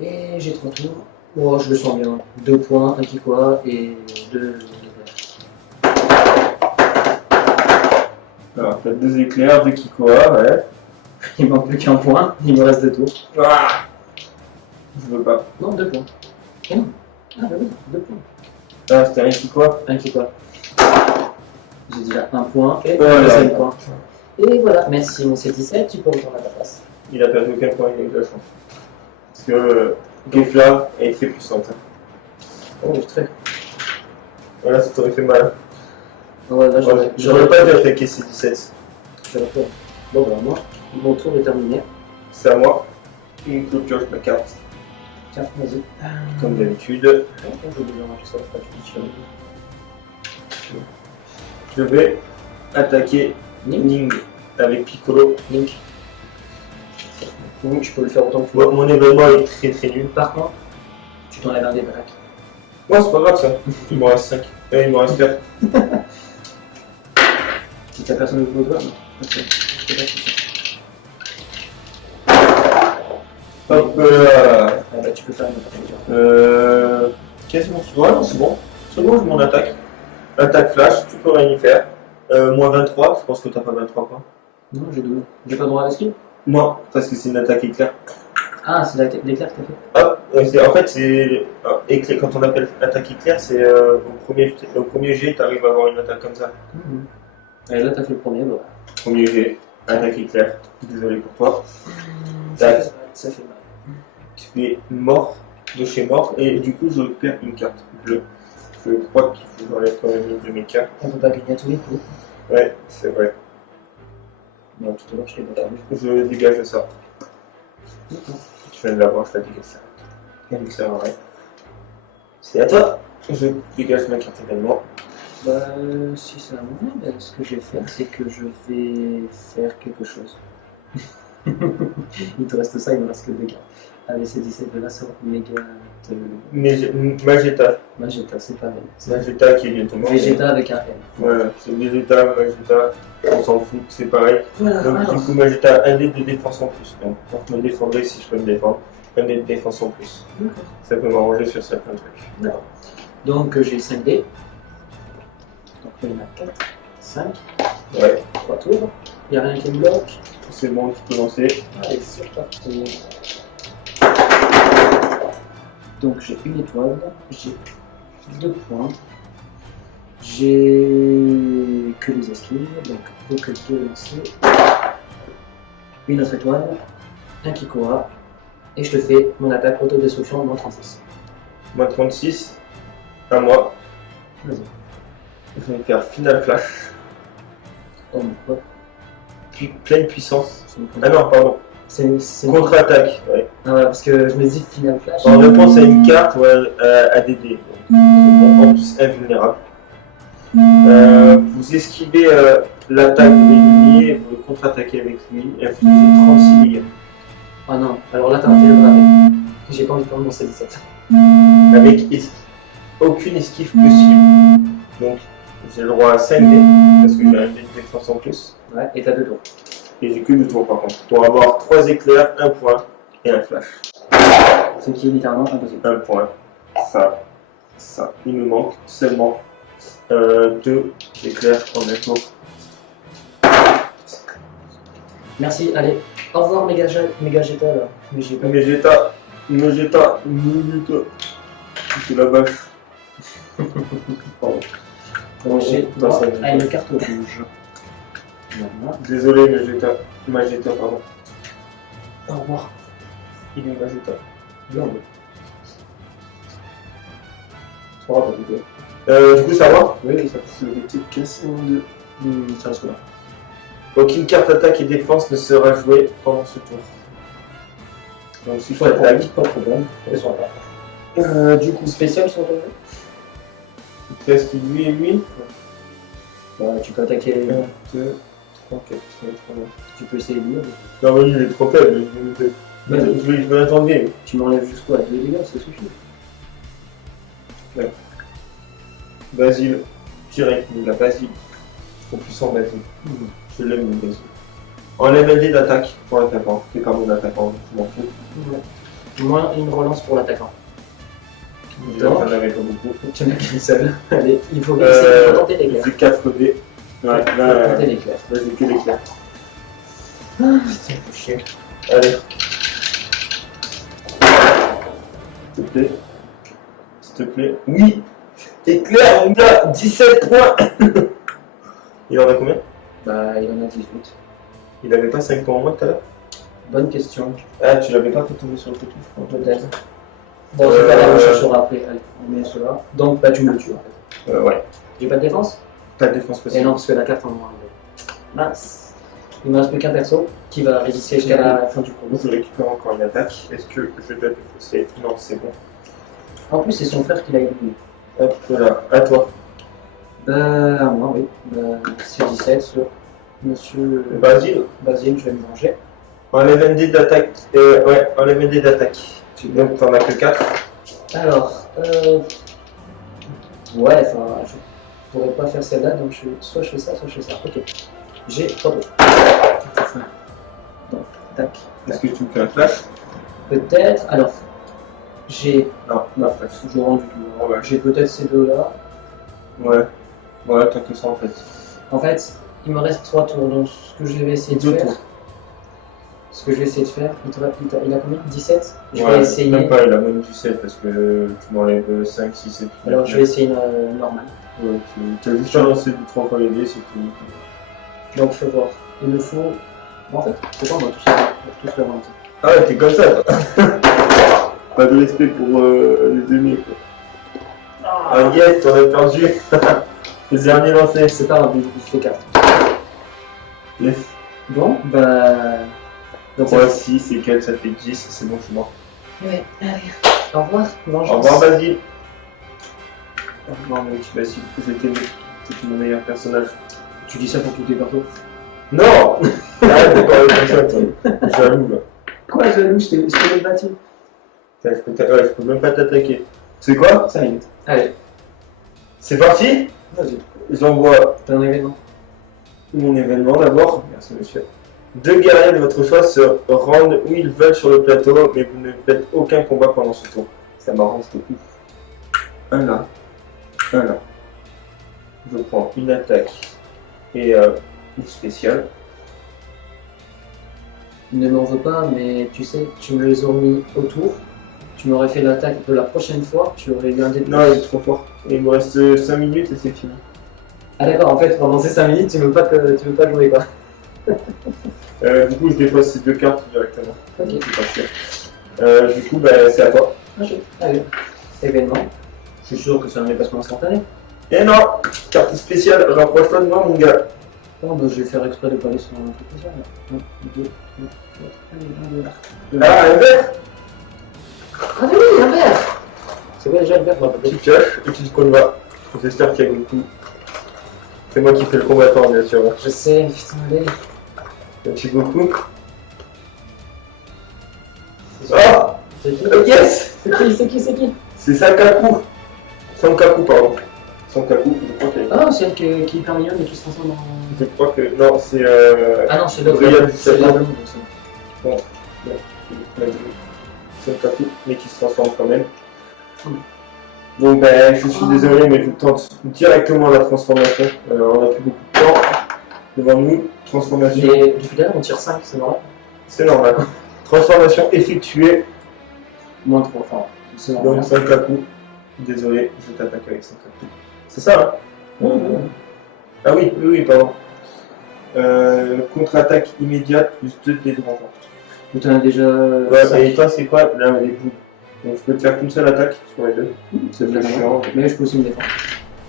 Et j'ai 3 tours. Oh, je le sens bien. 2 points, un Kikoa et 2. Alors, t'as 2 éclairs, 2 Kikoa, ouais. Il manque plus qu'un point, il me reste 2 tours. Ah, je veux pas. Non, 2 points. Oh non. Ah bah oui, 2 points. Ah, c'était un Kikoa. Un Kikoa. J'ai déjà 1 point et Voilà. un deuxième point. Et voilà, merci mon C17, tu peux retourner à ta place. Il a perdu aucun point, il a eu de la chance. Parce que Gefla est très puissante. Oh, très. Voilà, ça t'aurait fait mal. Ouais, là, J'aurais pas dû attaquer ces 17. je retourne. Bon, bah, moi, mon tour est terminé. C'est à moi. Une clôture, je ma carte. Tiens, vas-y. Comme d'habitude. J'ai déjà rangé ça, pas de soucis. Je vais attaquer Ning avec Piccolo. Link. Tu peux le faire autant que tu Bon, veux. mon événement est très très nul. Par contre, tu t'enlèves un des braques. Moi, c'est pas grave ça. Il me reste 5. Il me reste 4. Si t'as personne au toi, non. Ok. C'est pas souci. Hop là. Ah bah, tu peux faire une attaque. Quasiment. Ouais, non, c'est bon. C'est bon, je m'en attaque. Attaque flash, tu peux rien y faire. Moins 23, je pense que t'as pas 23 points. Non, j'ai 12. J'ai pas le droit à l'esquive. Non, parce que c'est une attaque éclair. Ah, c'est l'éclair que t'as fait. Hop, en fait, c'est éclair, quand on appelle attaque éclair, c'est au premier jet, t'arrives à avoir une attaque comme ça. Et là, t'as fait le premier, voilà. Premier jet, attaque éclair. Désolé pour toi. Ça fait mal. Tu es mort de chez mort et du coup, je perds une carte bleue. Je crois qu'il faut que j'enlève quand même une de mes cartes. On peut pas gagner à tous les coups. Ouais, c'est vrai. Non, tout à l'heure, je t'ai pas vu. Je dégage ça. D'accord. Je viens de l'avoir, je la dégage ça. Elle ne sert à rien. C'est à toi. Je dégage ma carte également. Bah, si c'est à moi, bah, ce que je vais faire, c'est que je vais faire quelque chose. Il te reste ça, il me reste que 2 cartes. Allez, c'est 17 de la sorte, méga. Magetta. Magetta, c'est pareil. Magetta qui est bientôt mort. Vegeta avec un M. Voilà, c'est Vegeta, Magetta, on s'en fout, c'est pareil. Voilà, Donc alors. du coup, Magetta, un dé de défense en plus. Donc, je me défendrai si je peux me défendre. Un dé de défense en plus. D'accord. Ça peut m'arranger sur certains trucs. D'accord. Donc, j'ai 5 dés. Donc, il y en a 4, 5, Ouais, 3 tours. Il n'y a rien qui me bloque. c'est bon, tu peux lancer. Allez, c'est parti. Donc j'ai une étoile, j'ai 2 points, j'ai que les esquives, donc faut que je dois lancer une autre étoile, un Kikoa, et je te fais mon attaque autodestruction moins 36. Moins 36, à moi. Vas-y. Je vais faire Final Flash. Oh mon pote. Puis pleine puissance. C'est une Ah non, pardon. C'est une... Contre-attaque, ouais. Ah ouais, parce que je me dis Final Flash. En réponse à une carte ou à des dés. Donc, c'est bon, en plus invulnérable. Vous esquivez l'attaque de l'ennemi et vous le contre-attaquez avec lui et infligez 36 dégâts. Ah non, alors là t'as intérêt de rater. J'ai pas envie de prendre mon C17. Avec aucune esquive possible. Donc j'ai le droit à 5 dés parce que j'ai un dé de défense en plus. Ouais, et t'as 2 tours. Et j'ai que 2 tours par contre. Pour avoir 3 éclairs, 1 point et un flash. Ce qui est littéralement impossible. 1 point. Ça. Il me manque seulement 2 éclairs en un tour. Merci, allez. Au revoir Megageta là. Mais j'ai pas... Vegeta. C'est la vache. Pardon. Donc j'ai Dans droit sa- à une carte rouge. Voilà. Désolé, Magetta, pardon. Au revoir. Il est Magetta. Non, mais... Ça va, pas du tout. Du coup, ça va. Oui, ça Je vais te casser en deux. ça reste là. Aucune carte attaque et défense ne sera jouée pendant ce tour. Donc si je t'attaque, Pas de problème. Elles sont là. du coup, Spécial sur le jeu. Qu'est-ce qu'il lui et lui? Bah, tu peux attaquer. 1, 2, 3, 4, 5, 3. Tu peux essayer de lire. Non, mais lui, il est trop faible. Je vais l'attendre game. Tu m'enlèves jusqu'à 2 dégâts, ça suffit. Basile, direct, la Basile. Trop puissant, Basile. Je l'aime, le Basile. Enlève un dé d'attaque pour l'attaquant. C'est pas mon attaquant, je m'en fous. Moins une relance pour l'attaquant. Déjà, j'en avais pas beaucoup. Tu n'as qu'une seule. Allez, il faut essayer de tenter l'éclair. J'ai 4 dés. Ouais, là, Tenter l'éclair. là j'ai que l'éclair. Putain, faut chier. Allez. S'il te plaît. S'il te plaît. Oui. Éclair, mon gars. 17 points. Il en a combien? Bah, il en a 18. Il avait pas 5 points en moins tout à l'heure? Bonne question. Ah, tu l'avais pas fait tomber sur le toutou, je crois. Peut-être. Bon, c'est pas grave, on cherchera après. Allez, on met cela. Donc, bah, tu me le tues en fait. Ouais. J'ai pas de défense? Pas de défense Et possible. non, parce que la carte en moins. Mince. Il me reste plus qu'un perso qui va résister jusqu'à la fin du combat. Je récupère encore une attaque. Est-ce que je dois défausser? Non, c'est bon. En plus, c'est son frère qui l'a éliminé. Hop, voilà. À toi. Bah, à moi, oui. Bah, c'est 17 sur Monsieur Basile. Basile, je vais me venger. Enlève un dé d'attaque. Ouais, enlève un dé d'attaque. Donc t'en as que 4. Alors, ouais, enfin, je pourrais pas faire celle-là, donc soit je fais ça, soit je fais ça. Ok. J'ai 3 2. Donc, tac. Est-ce que tu me fais un flash? Peut-être, alors, j'ai. Non, Je rends du tout. Ouais. J'ai peut-être ces deux-là. Ouais. Ouais, t'as que ça en fait. En fait, il me reste 3 tours, donc ce que je vais essayer de Deux faire. tours. Ce que je vais essayer de faire, il a combien? 17? Je Ouais, vais essayer. même pas, il a même 17 parce que tu m'enlèves 5, 6 et puis. Alors, je vais essayer une normale. Ouais, tu as juste lancé 3 fois les dés, c'est fini. Donc, fais voir. Il me faut. Bon, en fait, c'est pas, on va tous faire en même temps. Ah ouais, t'es comme ça, toi. Pas de respect pour les amis, quoi. Ah yes, t'en as perdu. Le dernier lancé. C'est pas grave, il fait 4. Yes. Bon, bah. Donc, 3, 6 et 4, ça fait 10, c'est bon, je suis mort. Ouais, allez. Au revoir, vengeance. Au revoir, Basile. Non, mais Basile, je t'aime. C'est mon meilleur personnage. Tu dis ça pour tous tes persos? Non. Arrête de parler comme ça, toi. Jaloux, là. Quoi, jaloux, je t'ai battu. Putain, je peux même pas t'attaquer. C'est quoi? Ça y est. Allez, C'est parti. vas-y. J'envoie T'as un événement. mon événement d'abord. Merci, monsieur. 2 guerriers de votre choix se rendent où ils veulent sur le plateau, mais vous ne faites aucun combat pendant ce tour. Ça m'arrange de ouf. Un là. Un là. Je prends une attaque et une spéciale. Ne m'en veux pas, mais tu sais, tu me les aurais mis autour. Tu m'aurais fait l'attaque de la prochaine fois, tu aurais eu un dé de plus. Non, il est trop fort. Il me reste 5 minutes et c'est fini. Ah d'accord, en fait, pendant ces 5 minutes, tu veux pas jouer quoi. Du coup, je dépose ces 2 cartes directement. Ok. C'est pas cher. Du coup, bah, c'est à toi. Ok, allez. Événement. Je suis sûr que c'est un déplacement instantané. Et non, carte spéciale, rapproche-toi de moi, mon gars. Oh, bah, je vais faire exprès de pas aller sur un truc spécial. 1, 2, 3, 4, allez, Là, un verre. Ah oui, un verre. C'est quoi déjà le verre? Tu te caches et tu te combats. J'espère qu'il y a beaucoup. C'est moi qui fais le combattant, bien sûr. Je sais, putain, allez. Merci beaucoup. Ah, Oh, c'est qui? yes. C'est qui? C'est Sankaku. Sankaku, pardon. Sankaku, je crois qu'elle. Ah, celle qui est hyper mignonne et qui se transforme en... Je crois que. Non, c'est. Ah non, c'est l'autre. Brian C'est Dicaprio. l'autre, donc c'est bon. Sankaku, mais qui se transforme quand même. Donc, ben, je suis désolé, mais je tente directement la transformation. On n'a plus beaucoup de temps devant nous. Transformation. Et depuis tout à l'heure, on tire 5, c'est normal. C'est normal. Transformation effectuée. Moins 3, enfin, c'est normal. Donc Sankaku. Désolé, je t'attaque avec Sankaku. C'est ça, hein? Ah oui, pardon. Contre-attaque immédiate plus 2 dés de renfort. Ou t'en as déjà... Ouais, et toi, c'est quoi? Là, les bouts. Donc je peux te faire qu'une seule attaque sur les 2. C'est déjà chiant. Mais je peux aussi me défendre.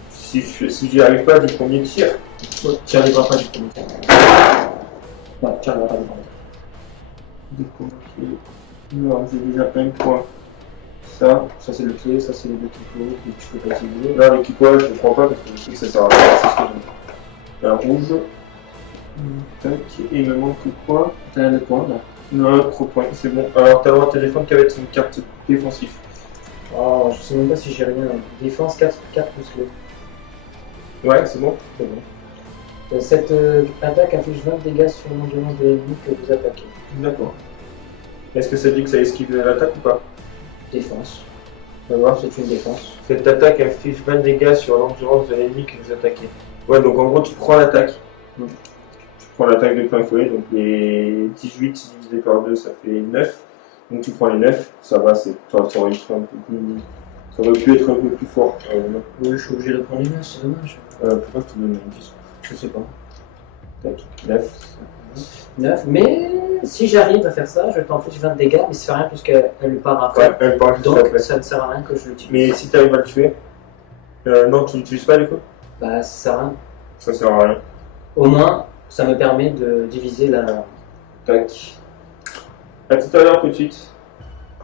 Si j'y arrive pas du premier tir. Tu n'y arriveras pas du premier. Ouais, tu n'y arriveras pas du premier. Non, j'ai déjà un point. Ça. Ça c'est le clé, ça c'est les deux typos que tu peux pas utiliser. Non, les kikois, je ne prends pas parce que je sais que ça sert à rien. C'est ce que je mets. Un rouge. Tac. Et il me manque quoi? T'as le point là. Non, trop point, c'est bon. Alors, t'as le droit de téléphone qu'avec une carte défensive. Oh, je sais même pas si j'ai rien. Défense 4 plus le. Ouais, c'est bon. C'est bon. Cette attaque inflige 20 dégâts sur l'endurance de l'ennemi que vous attaquez. D'accord. Est-ce que ça dit que ça esquive l'attaque ou pas? Défense. On va voir. C'est une défense. Cette attaque inflige 20 dégâts sur l'endurance de l'ennemi que vous attaquez. Ouais, donc en gros, tu prends l'attaque. Tu prends l'attaque de plein fouet, donc les 18 divisé par 2, ça fait 9. Donc tu prends les 9, ça va, ça aurait pu être un peu plus... Ça aurait pu être un peu plus fort. Oui, je suis obligé de prendre les 9, c'est dommage. Pourquoi je te donne une 10? Je sais pas. Tac, 9. 9, mais si j'arrive à faire ça, je t'inflige 20 dégâts, mais ça fait rien puisqu'elle lui part après. Ouais, elle part juste Donc après. ça ne sert à rien que je le tue. Mais si tu arrives à le tuer, non, tu l'utilises pas du coup? Bah ça sert à rien. Ça sert à rien. Au moins, ça me permet de diviser la. Tac. À tout à l'heure, petite.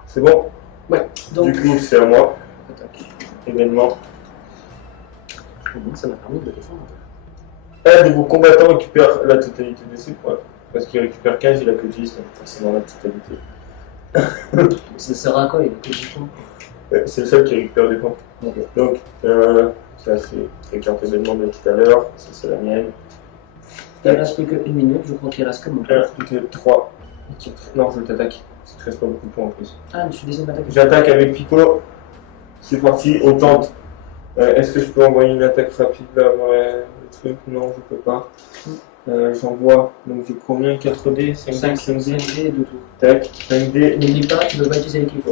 C'est bon? Ouais, donc. Du coup, c'est à moi. Attaque. Événement. Au moins, ça m'a permis de le défendre. Un de vos combattants récupère la totalité de ses points. Parce qu'il récupère 15, il a que 10, donc forcément la totalité. Ça sert à quoi? Il a que 10 points. C'est le seul qui récupère des points. Ok. Donc, ça c'est les cartes événements de tout à l'heure. Ça c'est la mienne. Il ne reste plus qu'une minute, je crois qu'il reste que mon tour. 1, 2, 3, 4. Non, je t'attaque. Ça te reste pas beaucoup de points en plus. Ah, je suis deuxième attaque. J'attaque avec Pico. C'est parti, on tente. Est-ce que je peux envoyer une attaque rapide là avant le truc? Non, je peux pas. J'envoie, donc j'ai combien? 4D, 5D, 5D et 2 tours. tac, 5D. N'oublie pas, tu ne peux pas utiliser l'équipe.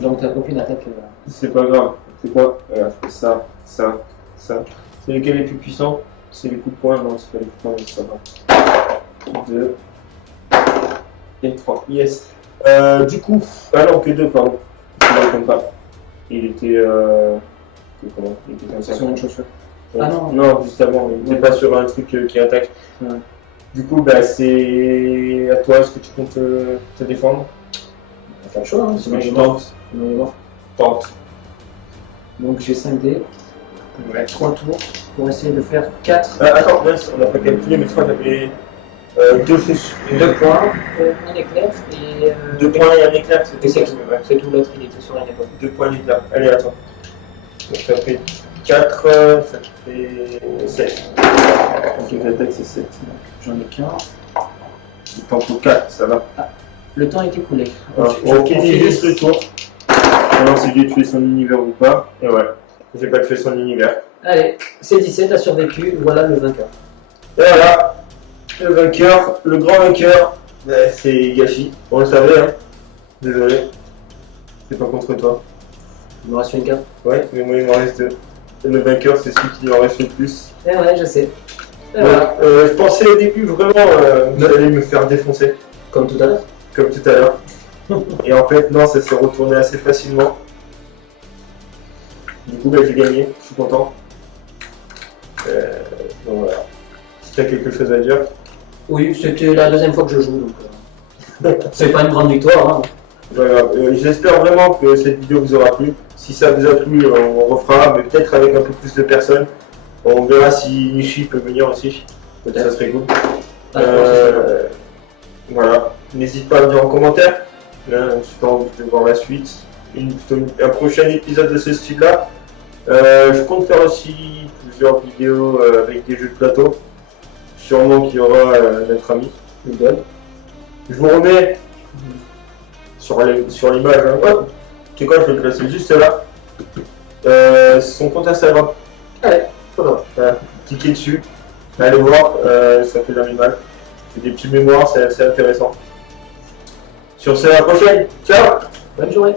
Donc tu n'as aucune attaque. C'est pas grave. C'est quoi? Voilà, je fais ça, ça, ça. C'est lequel est le plus puissant? C'est les coups de poing, non, c'est pas les coups de poing, mais ça va. 2 et 3. Yes. Du coup, ah non, que 2, pardon. Je ne compte pas. Il était. Comment? Il était comme ça. Sur une chaussure. Ouais. Ah non. Non, juste avant, il n'était pas sur un truc qui attaque. Ouais. Du coup, bah, c'est à toi, est-ce que tu comptes te défendre? On va faire le choix, hein, Sinon, sinon je je mort. tente. Sinon, il est mort. Tente. Donc j'ai 5D, Ouais. 3 tours pour essayer de faire 4. Attends, mince, on n'a pas calculé, mais je crois que j'avais 2 points, un éclair et. 2 points et un éclair, Et c'est tout. tout. Ouais. C'est tout, l'autre il était sur un épaule. 2 points d'éclair. Allez, attends. Donc ça fait 4, ça fait 7. Donc l'attaque c'est 7. J'en ai qu'un. Il t'en faut 4, ça va. Le temps est écoulé. Alors, on finit juste le tour. Alors si j'ai tué son univers ou pas. Et ouais, j'ai pas tué son univers. Allez, C17 a survécu, voilà le vainqueur. Et voilà, le vainqueur, le grand vainqueur, c'est Gachi. On le savait, hein. Désolé. C'est pas contre toi. Il me reste une carte. Ouais, mais moi il m'en reste 2. Le vainqueur, c'est celui qui en reste le plus. Eh ouais, je sais. Et Donc, voilà, je pensais au début vraiment que vous allez me faire défoncer, comme tout à l'heure. comme tout à l'heure. Et en fait, non, ça s'est retourné assez facilement. Du coup, bah, j'ai gagné, je suis content. Donc voilà. Si tu as quelque chose à dire. Oui, c'était la deuxième fois que je joue, donc c'est pas une grande victoire. Hein. Voilà. J'espère vraiment que cette vidéo vous aura plu. Si ça vous a plu, on refera, mais peut-être avec un peu plus de personnes. On verra si Nishi peut venir aussi. Peut-être ça serait cool. Voilà. N'hésite pas à me dire en commentaire. Là, si tu as envie de voir la suite. Un prochain épisode de ce style-là. Je compte faire aussi plusieurs vidéos avec des jeux de plateau. Sûrement qu'il y aura notre ami Google. Je vous remets sur l'image. Hein. Hop. Tu sais quoi, je vais le placer juste là. Son compte Instagram. Allez, voilà. Cliquez dessus. Allez voir, ça fait jamais mal. C'est des petits mémoires, c'est assez intéressant. Sur ce, à la prochaine. Ciao. bonne journée.